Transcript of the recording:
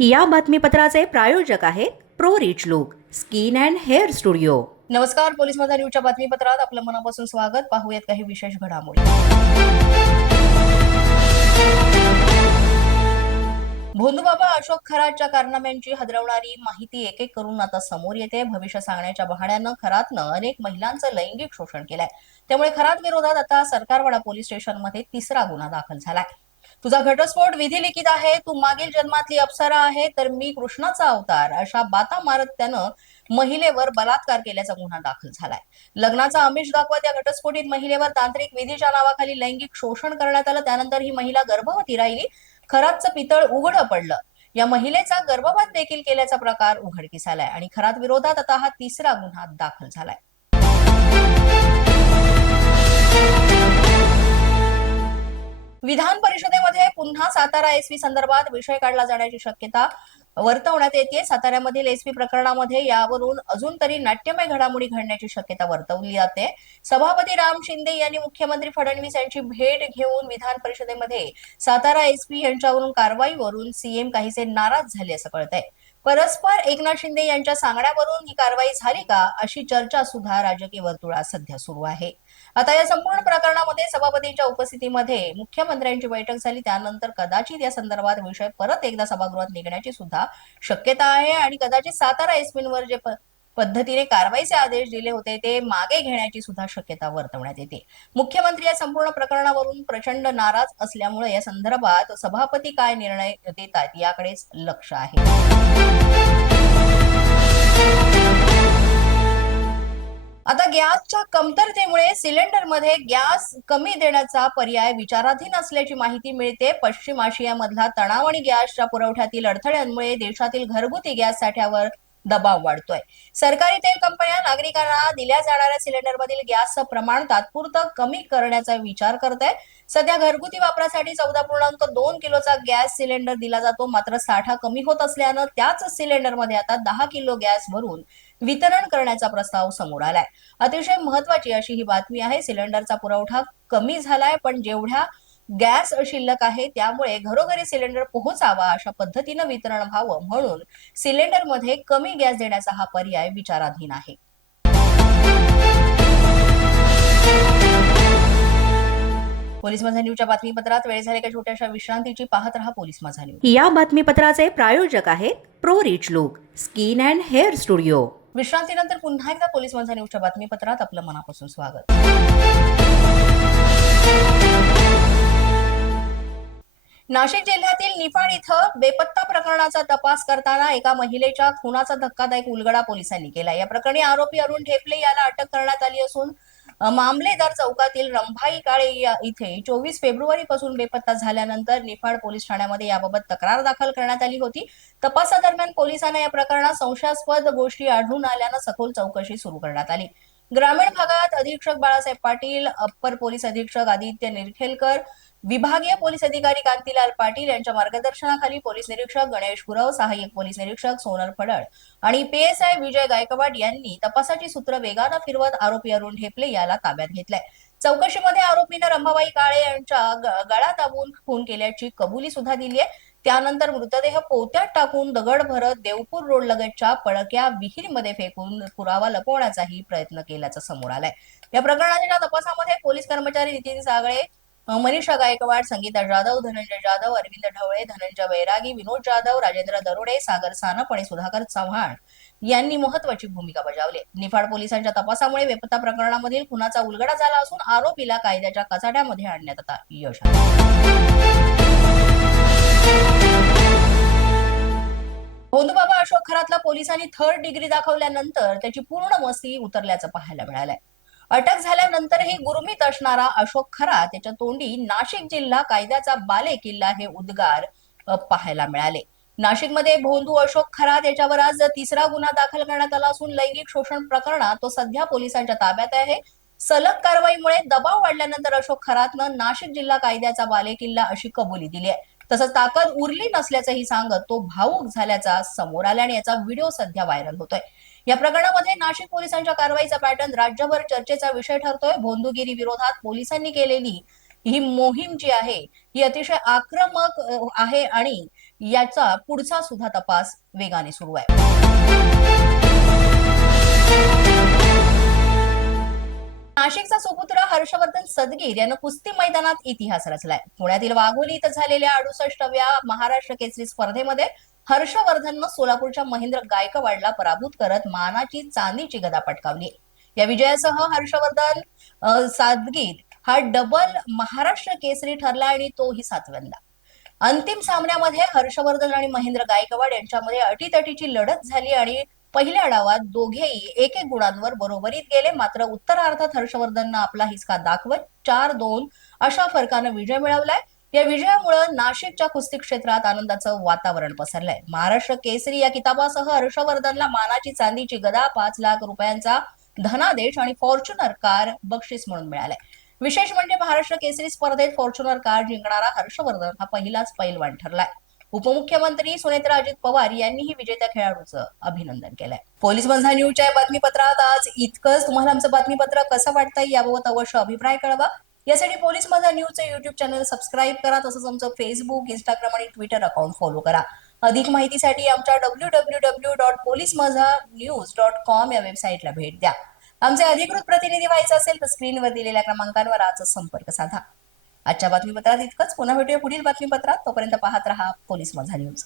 या बातमीपत्राचे प्रायोजक आहेत pro rich look skin and hair studio. नमस्कार, पोलीस माझा न्यूजच्या बातमीपत्रात आपलं मनापासून स्वागत। पाहूयात काही विशेष घडामोडी। भोंदूबाबा अशोक खरातच्या कारनाम्यांची हादरवणारी माहिती एक एक करून आता समोर येते। भविष्य सांगण्याच्या बहाण्यानं खरातनं अनेक महिलांचं लैंगिक शोषण केलंय। त्यामुळे खरात विरोधात आता सरकारवाडा पोलीस स्टेशनमध्ये तिसरा गुन्हा दाखल झालाय। तुझा घटस्फोट विधिलिखित आहे, तू मागील जन्मातली अप्सरा आहे तर मी कृष्णाचा अवतार, अशा बाता मारत त्यानं महिलेवर बलात्कार केल्याचा गुन्हा दाखल झालाय। लग्नाचा आमिष दाखवत या घटस्फोटित महिलेवर तांत्रिक विधीच्या नावाखाली लैंगिक शोषण करण्यात आलं। त्यानंतर ही महिला गर्भवती राहिली। खरातचं पितळ उघडं पडलं। या महिलेचा गर्भपात देखील केल्याचा प्रकार उघडकीस आलाय आणि खरात विरोधात आता हा तिसरा गुन्हा दाखल झालाय। विधान परिषदेमध्ये पुन्हा सातारा एसपी संदर्भात विषय काढला जाण्याची शक्यता वर्तवण्यात येते। साताऱ्यामधील एसपी प्रकरणामध्ये यावरून अजून तरी नाट्यमय घडामोडी घडण्याची शक्यता वर्तवली जाते। सभापती राम शिंदे यांनी मुख्यमंत्री फडणवीस यांची भेट घेऊन विधान परिषदेमध्ये सातारा एसपी यांच्यावरून कारवाईवरून सीएम काहीसे नाराज झाले असं कळतंय। परस्पर एकनाथ शिंदे यांच्या सांगण्यावरून ही कारवाई झाली का, अशी चर्चा सुद्धा राजकीय वर्तुळात सध्या सुरू आहे। आता या संपूर्ण प्रकरणामध्ये सभापतींच्या उपस्थितीमध्ये मुख्यमंत्र्यांची बैठक झाली। त्यानंतर कदाचित या संदर्भात विषय परत एकदा सभागृहात निघण्याची सुद्धा शक्यता आहे आणि कदाचित सातारा एसपींवर जे पद्धतीने कारवाईचे आदेश दिले होते ते मागे घेण्याची सुद्धा शक्यता वर्तवण्यात येते। मुख्यमंत्री या संपूर्ण प्रकरणावरून प्रचंड नाराज असल्यामुळे या संदर्भात सभापती काय निर्णय देतात याकडेच लक्ष आहे। आता गॅसच्या कमतरतेमुळे सिलेंडरमध्ये गॅस कमी देण्याचा पर्याय विचाराधीन असल्याची माहिती मिळते। पश्चिम आशियामधला तणाव आणि गॅसच्या पुरवठ्यातील अडथळ्यांमुळे देशातील घरगुती गॅस साठ्यावर दबाव वाढतोय। सरकारी तेल कंपन्या नागरिकांना दिल्या जाणाऱ्या सिलेंडरमधील गॅसचं प्रमाण तात्पुरतं कमी करण्याचा विचार करत आहे। सध्या घरगुती वापरासाठी 14.2 किलोचा गॅस सिलेंडर दिला जातो। मात्र साठा कमी होत असल्यानं त्याच सिलेंडरमध्ये आता 10 किलो गॅस भरून वितरण करण्याचा प्रस्ताव समोर आलाय। अतिशय महत्वाची अशी ही बातमी आहे। सिलेंडरचा पुरवठा कमी झालाय, पण जेवढ्या गॅस शिल्लक आहे त्यामुळे घरोघरी सिलेंडर पोहोचावा अशा पद्धतीनं वितरण व्हावं म्हणून सिलेंडरमध्ये कमी गॅस देण्याचा हा पर्याय विचाराधीन आहे। पोलीस माझा न्यूजच्या बातमीपत्रात वेळ झाली एका छोट्याशा विश्रांतीची। पाहत रहा पोलीस माझा न्यूज। या बातमीपत्राचे प्रायोजक आहेत pro rich look skin and hair studio. विश्रांतीनंतर पुन्हा एकदा पोलीस माझा न्यूजच्या बातमीपत्रात आपलं मनापासून स्वागत। नाशिक जिल्ह्यातील निफाड इथं बेपत्ता प्रकरणाचा तपास करताना एका महिलेच्या खुनाचा धक्कादायक उलगडा पोलिसांनी केला। या प्रकरणी आरोपी अरुण ढेपले याला अटक करण्यात आली असून मामलेदार चौकातील रंभाई काळे इथे 24 फेब्रुवारी पासून बेपत्ता झाल्यानंतर निफाड पोलीस ठाण्यामध्ये याबाबत तक्रार दाखल करण्यात आली होती। तपासादरम्यान पोलिसांना या प्रकरणात संशयास्पद गोष्टी आढळून आल्यानं सखोल चौकशी सुरू करण्यात आली। ग्रामीण भागात अधीक्षक बाळासाहेब पाटील, अप्पर पोलीस अधीक्षक आदित्य निरखेलकर, विभागीय पोलीस अधिकारी कांतीलाल पाटील यांच्या मार्गदर्शनाखाली पोलीस निरीक्षक गणेश गुरव, सहाय्यक पोलीस निरीक्षक सोनल फडळ आणि पीएसआय विजय गायकवाड यांनी तपासाची सूत्र वेगानं फिरवत आरोपी अरुण ढेपले याला ताब्यात घेतलंय। चौकशीमध्ये आरोपीनं रंभाबाई काळे यांच्या गळा दाबून खून केल्याची कबुली सुद्धा दिली आहे। त्यानंतर मृतदेह पोत्यात टाकून दगड भरत देवपूर रोड लगतच्या पडक्या विहिरीमध्ये फेकून पुरावा लपवण्याचाही प्रयत्न केल्याचं समोर आलंय। या प्रकरणाच्या तपासामध्ये पोलीस कर्मचारी नितीन सागळे, मनीषा गायकवाड, संगीता जाधव, धनंजय जाधव, अरविंद ढवळे, धनंजय वैरागी, विनोद जाधव, राजेंद्र दरोडे, सागर सानप आणि सुधाकर चव्हाण यांनी महत्वाची भूमिका बजावली। निफाड पोलिसांच्या तपासामुळे बेपत्ता प्रकरणामधील खुनाचा उलगडा झाला असून आरोपीला कायद्याच्या कचाट्यामध्ये आणण्यात आता यश आलं। भोंदूबाबा अशोक खरातला पोलिसांनी थर्ड डिग्री दाखवल्यानंतर त्याची पूर्ण मस्ती उतरल्याचं पाहायला मिळालंय। अटक झाल्यानंतरही गुरमीत असणारा अशोक खरात याच्या तोंडी नाशिक जिल्हा कायद्याचा बालेकिल्ला हे उद्गार पाहायला मिळाले। नाशिकमध्ये भोंदू अशोक खरात याच्यावर आज तिसरा गुन्हा दाखल करण्यात आला असून लैंगिक शोषण प्रकरणात तो सध्या पोलिसांच्या ताब्यात आहे। सलग कारवाईमुळे दबाव वाढल्यानंतर अशोक खरातनं नाशिक जिल्हा कायद्याचा बालेकिल्ला अशी कबुली दिली आहे। तसंच ताकद उरली नसल्याचंही सांगत तो भावूक झाल्याचा समोर आला आणि याचा व्हिडिओ सध्या व्हायरल होतोय। या प्रकरणामध्ये नाशिक पोलिसांच्या कारवाईचा पॅटर्न राज्यभर चर्चेचा विषय ठरतोय। भोंदूगिरी विरोधात पोलिसांनी केलेली ही मोहीम जी आहे ही अतिशय आक्रमक आहे आणि याचा पुढचा सुद्धा तपास वेगाने सुरू आहे. नाशिकचा सुपुत्र हर्षवर्धन सदगीर यानं कुस्ती मैदानात इतिहास रचलाय. पुण्यातील वाघोली इथं झालेल्या 68व्या महाराष्ट्र केसरी स्पर्धेमध्ये हर्षवर्धननं सोलापूरच्या महेंद्र गायकवाडला पराभूत करत मानाची चांदीची गदा पटकावली. या विजयासह हर्षवर्धन सदगीर हा डबल महाराष्ट्र केसरी ठरला आणि तोही 7व्यांदा. अंतिम सामन्यामध्ये हर्षवर्धन आणि महेंद्र गायकवाड यांच्यामध्ये अटीतटीची लढत झाली आणि पहिल्या डावात दोघेही एक एक गुणांवर बरोबरीत गेले. मात्र उत्तरार्धात हर्षवर्धननं आपला हिसका दाखवत 4-2 अशा फरकानं विजय मिळवलाय. या विजयामुळे नाशिकच्या कुस्ती क्षेत्रात आनंदाचं वातावरण पसरलंय. महाराष्ट्र केसरी या किताबासह हर्षवर्धनला मानाची चांदीची गदा, 5 लाख रुपयांचा धनादेश आणि फॉर्च्युनर कार बक्षीस म्हणून मिळालंय. विशेष म्हणजे महाराष्ट्र केसरी स्पर्धेत फॉर्च्युनर कार जिंकणारा हर्षवर्धन हा पहिलाच पैलवान ठरलाय. उपमुख्यमंत्री सुनेत्रा अजित पवार यांनीही विजेत्या खेळाडूचं अभिनंदन केलंय. पोलीस माझा न्यूजच्या या बातमीपत्रात आज इतकंच. तुम्हाला आमचं बातमीपत्र कसं वाटतंय याबाबत अवश्य अभिप्राय कळवा. यासाठी पोलीस माझा न्यूजचं युट्यूब चॅनल सबस्क्राईब करा. तसंच आमचं फेसबुक, इंस्टाग्राम आणि ट्विटर अकाउंट फॉलो करा. अधिक माहितीसाठी आमच्या www.policemazhanews.com या वेबसाईटला भेट द्या. आमचे अधिकृत प्रतिनिधी व्हायचं असेल तर स्क्रीनवर दिलेल्या क्रमांकांवर आजच संपर्क साधा. आजच्या बातमीपत्रात इतकंच. पुन्हा भेटूया पुढील बातमीपत्रात. तोपर्यंत पाहत रहा पोलीस माझा न्यूज.